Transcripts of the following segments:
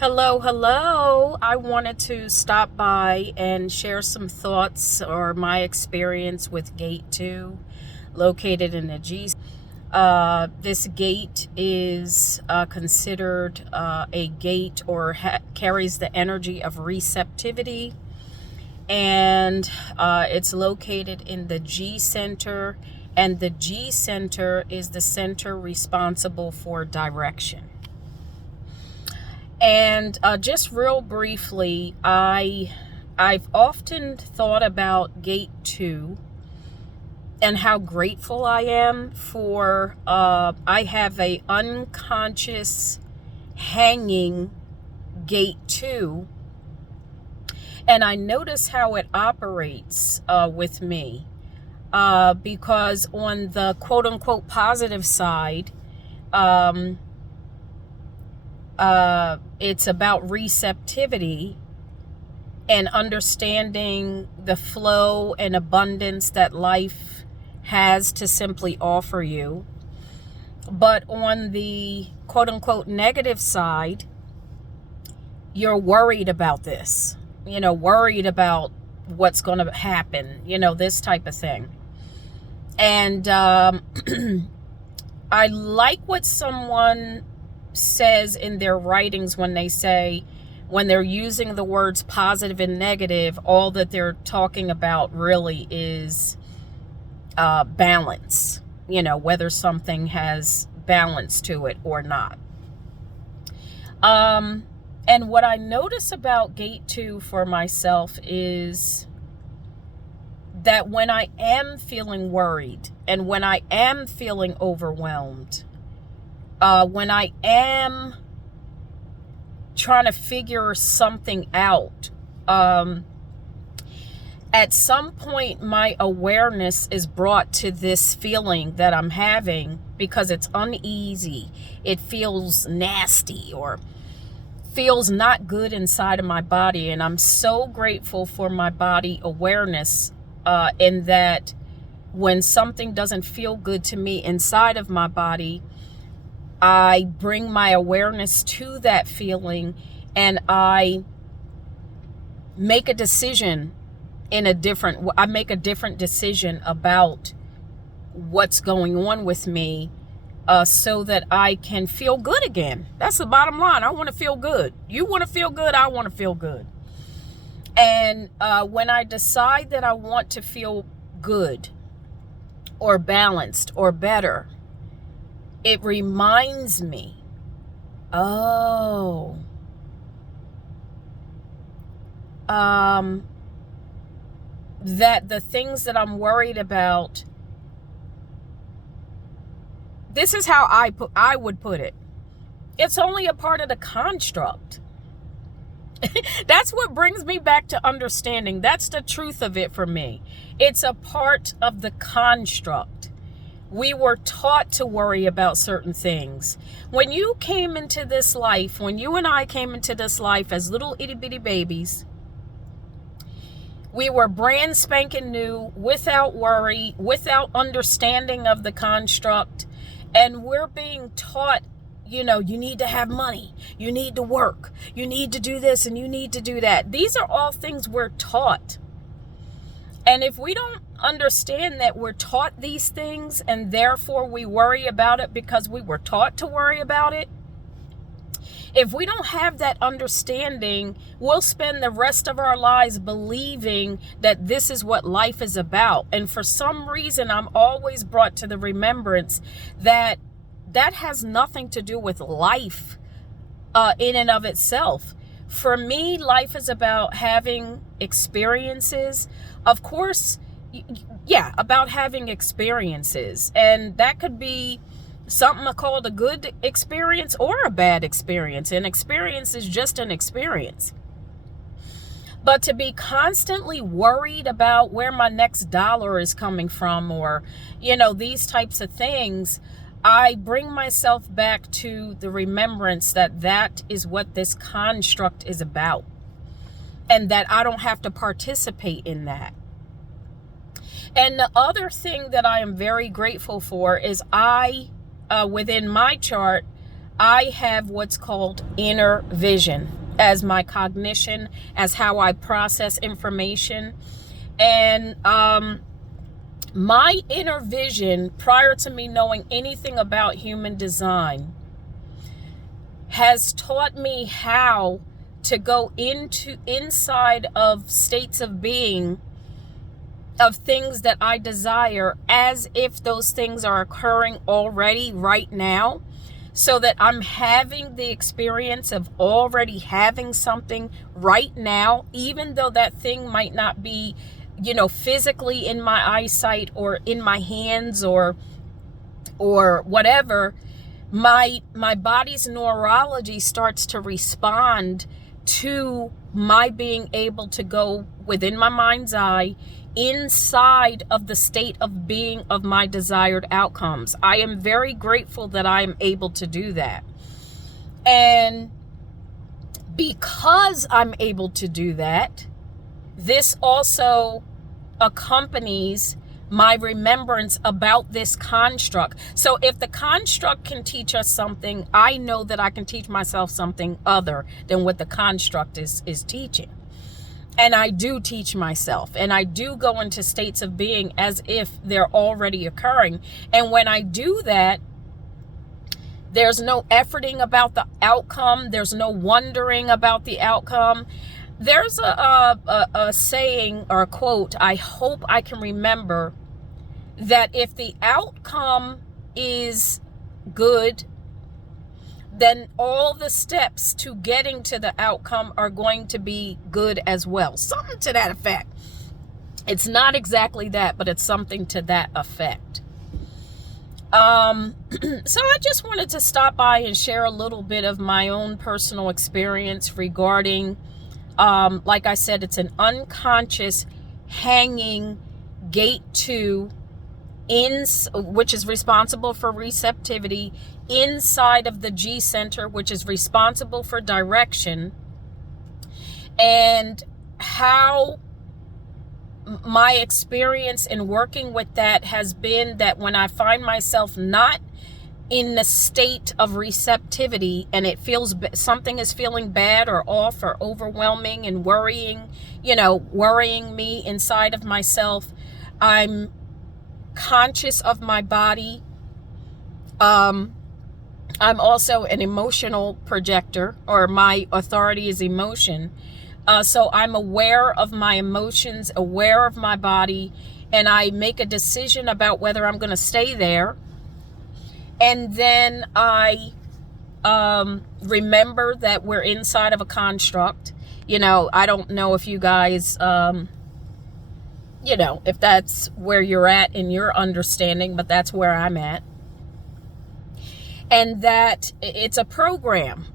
Hello, hello. I wanted to stop by and share some thoughts or my experience with Gate 2 located in the G. This gate is considered a gate or carries the energy of receptivity, and it's located in the G center, and the G center is the center responsible for direction. And just real briefly, I've often thought about Gate 2 and how grateful I am for I have a unconscious hanging Gate 2, and I notice how it operates with me because on the quote-unquote positive side, it's about receptivity and understanding the flow and abundance that life has to simply offer you. But on the quote-unquote negative side, you're worried about this, worried about what's going to happen, this type of thing. And I like what someone says in their writings when they're using the words positive and negative, all that they're talking about really is balance, whether something has balance to it or not. And what I notice about Gate 2 for myself is that when I am feeling worried and when I am feeling overwhelmed, when I am trying to figure something out, at some point my awareness is brought to this feeling that I'm having because it's uneasy. It feels nasty or feels not good inside of my body. And I'm so grateful for my body awareness in that when something doesn't feel good to me inside of my body, I bring my awareness to that feeling and I make a decision I make a different decision about what's going on with me so that I can feel good again. That's the bottom line. I want to feel good. You want to feel good. I want to feel good. And when I decide that I want to feel good or balanced or better, it reminds me, that the things that I'm worried about, this is how I would put it. It's only a part of the construct. That's what brings me back to understanding. That's the truth of it for me. It's a part of the construct. We were taught to worry about certain things. When you came into this life, when you and I came into this life as little itty bitty babies, we were brand spanking new, without worry, without understanding of the construct. And we're being taught, you need to have money, you need to work, you need to do this, and you need to do that. These are all things we're taught. And if we don't understand that we're taught these things and therefore we worry about it because we were taught to worry about it, if we don't have that understanding, we'll spend the rest of our lives believing that this is what life is about. And for some reason, I'm always brought to the remembrance that that has nothing to do with life in and of itself. For me, life is about having experiences. Of course, about having experiences. And that could be something called a good experience or a bad experience. An experience is just an experience. But to be constantly worried about where my next dollar is coming from or, these types of things, I bring myself back to the remembrance that that is what this construct is about and that I don't have to participate in that. And the other thing that I am very grateful for is within my chart, I have what's called inner vision as my cognition, as how I process information. And my inner vision, prior to me knowing anything about human design, has taught me how to go inside of states of being of things that I desire, as if those things are occurring already right now, so that I'm having the experience of already having something right now, even though that thing might not be, physically in my eyesight or in my hands or whatever. My body's neurology starts to respond to my being able to go within my mind's eye inside of the state of being of my desired outcomes. I am very grateful that I am able to do that. And because I'm able to do that, this also accompanies my remembrance about this construct. So if the construct can teach us something, I know that I can teach myself something other than what the construct is teaching. And I do teach myself, and I do go into states of being as if they're already occurring. And when I do that, there's no efforting about the outcome. There's no wondering about the outcome. There's a saying or a quote, I hope I can remember, that if the outcome is good, then all the steps to getting to the outcome are going to be good as well. Something to that effect. It's not exactly that, but it's something to that effect. So I just wanted to stop by and share a little bit of my own personal experience regarding, like I said, it's an unconscious hanging gate 2 which is responsible for receptivity, inside of the G center, which is responsible for direction, and how my experience in working with that has been that when I find myself not in the state of receptivity and it feels something is feeling bad or off or overwhelming and worrying me inside of myself, I'm conscious of my body. I'm also an emotional projector, or my authority is emotion. So I'm aware of my emotions, aware of my body, and I make a decision about whether I'm going to stay there. And then I remember that we're inside of a construct. I don't know if you guys, if that's where you're at in your understanding, but that's where I'm at. And that it's a program.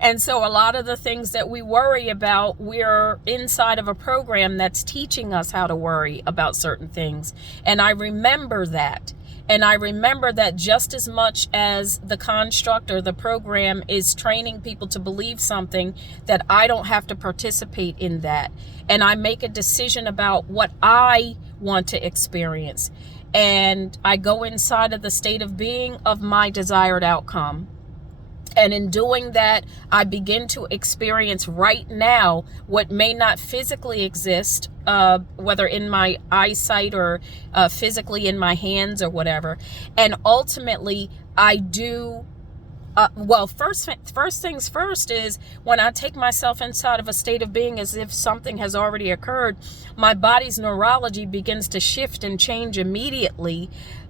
And so a lot of the things that we worry about, we're inside of a program that's teaching us how to worry about certain things. And I remember that. And I remember that just as much as the construct or the program is training people to believe something, that I don't have to participate in that. And I make a decision about what I want to experience. And I go inside of the state of being of my desired outcome. And in doing that, I begin to experience right now what may not physically exist, whether in my eyesight or physically in my hands or whatever. And ultimately, I do, first things first is when I take myself inside of a state of being as if something has already occurred, my body's neurology begins to shift and change immediately,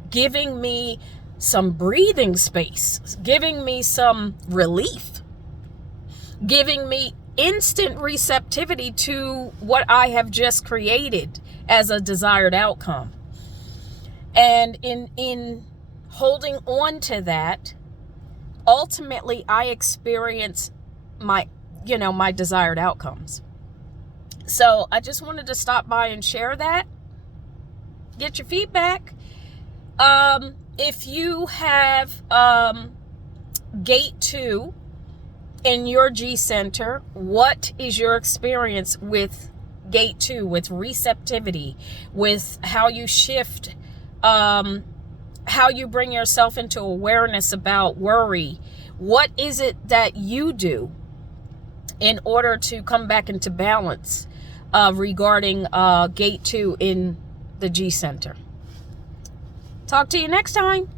giving me some breathing space, giving me some relief, giving me instant receptivity to what I have just created as a desired outcome. And in holding on to that, ultimately I experience my desired outcomes. So I just wanted to stop by and share that, get your feedback. If you have gate 2 in your G center, what is your experience with gate 2, with receptivity, with how you shift how you bring yourself into awareness about worry. What is it that you do in order to come back into balance regarding gate 2 in the G Center? Talk to you next time.